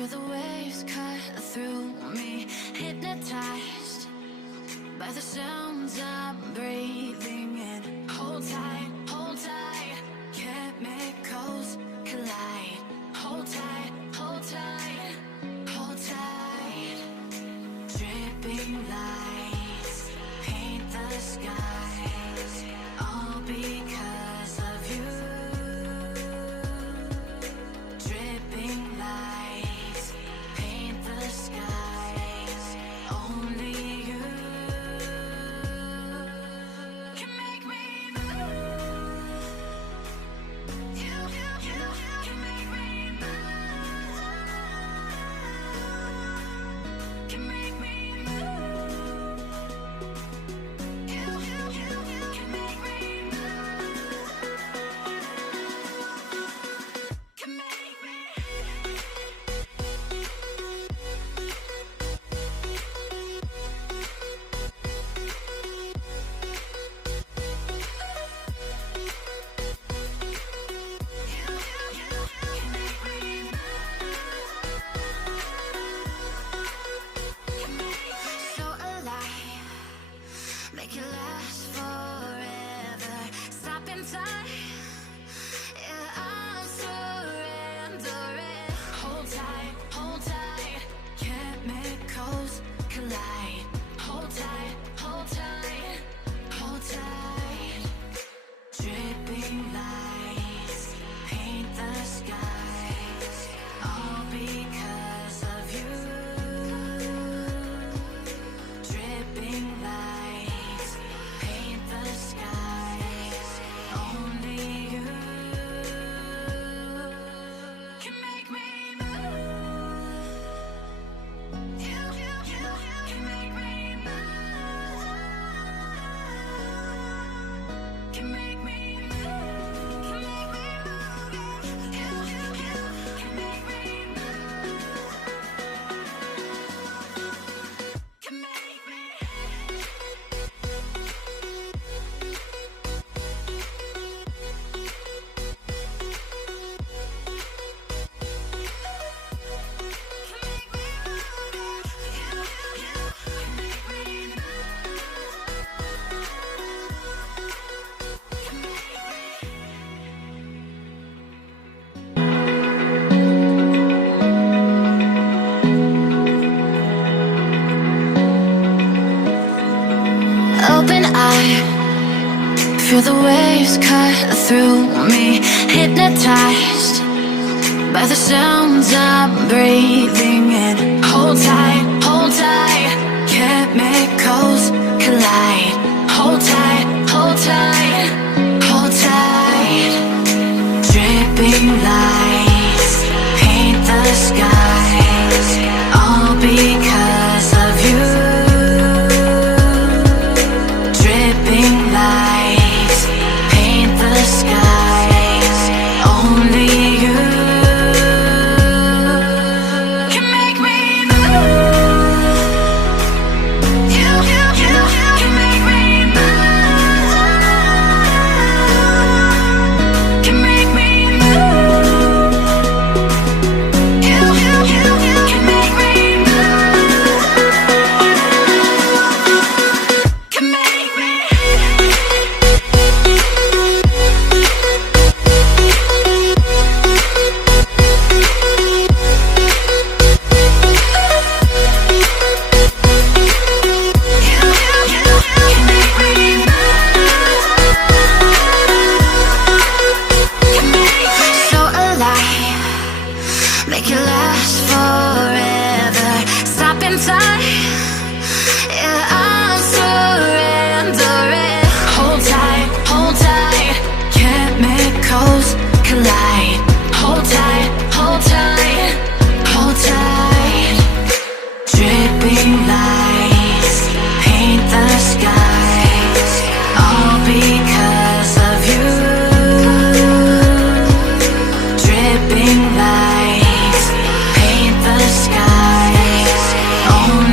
Feel the waves cut through me, hypnotized by the sounds I'm breathing in. Hold tight, chemicals collide. Hold tight, hold tight, hold tight. Dripping lights paint the skies, all because of you. Dripping lights paint the skies, only you can make me move. You can make me move. Can make me move. You can make me move. Can make me. So alive, make it last forever. Stop in time, yeah, I'm surrendering. Hold tight, chemicals collide. Hold tight, hold tight, hold tight. Dripping lights paint the skies, all because of you. Dripping lights paint the skies, only you can make me move. You can make me move. Can make me move. Can make me move. You can make me move. Can make me. Open eye, feel the waves cut through me, hypnotized by the sounds I'm breathing in. Hold tight, chemicals collide. Hold tight, hold tight. Dripping lights paint the skies, all because of you. Dripping lights paint the skies, only you can make me move. You can make me move. Can make me move. You can make me move. Can make me. So alive, make it last forever. Stop in time, yeah, I'm surrendering. Hold tight, chemicals collide. Hold tight, hold tight. Dripping lights paint the skies, all because of you. Dripping lights paint the skies, only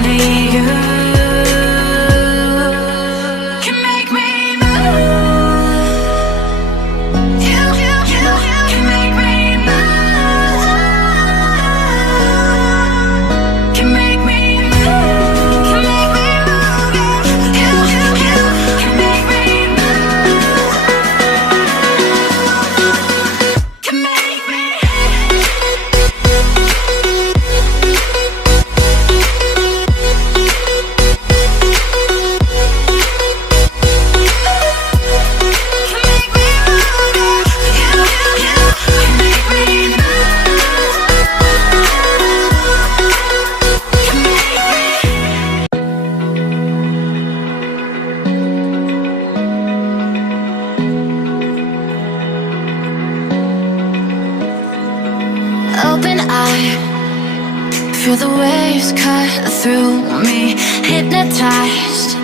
waves cut through me, hypnotized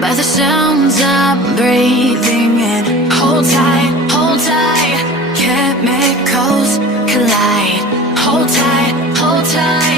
by the sounds I'm breathing in. Hold tight, chemicals collide. Hold tight, hold tight.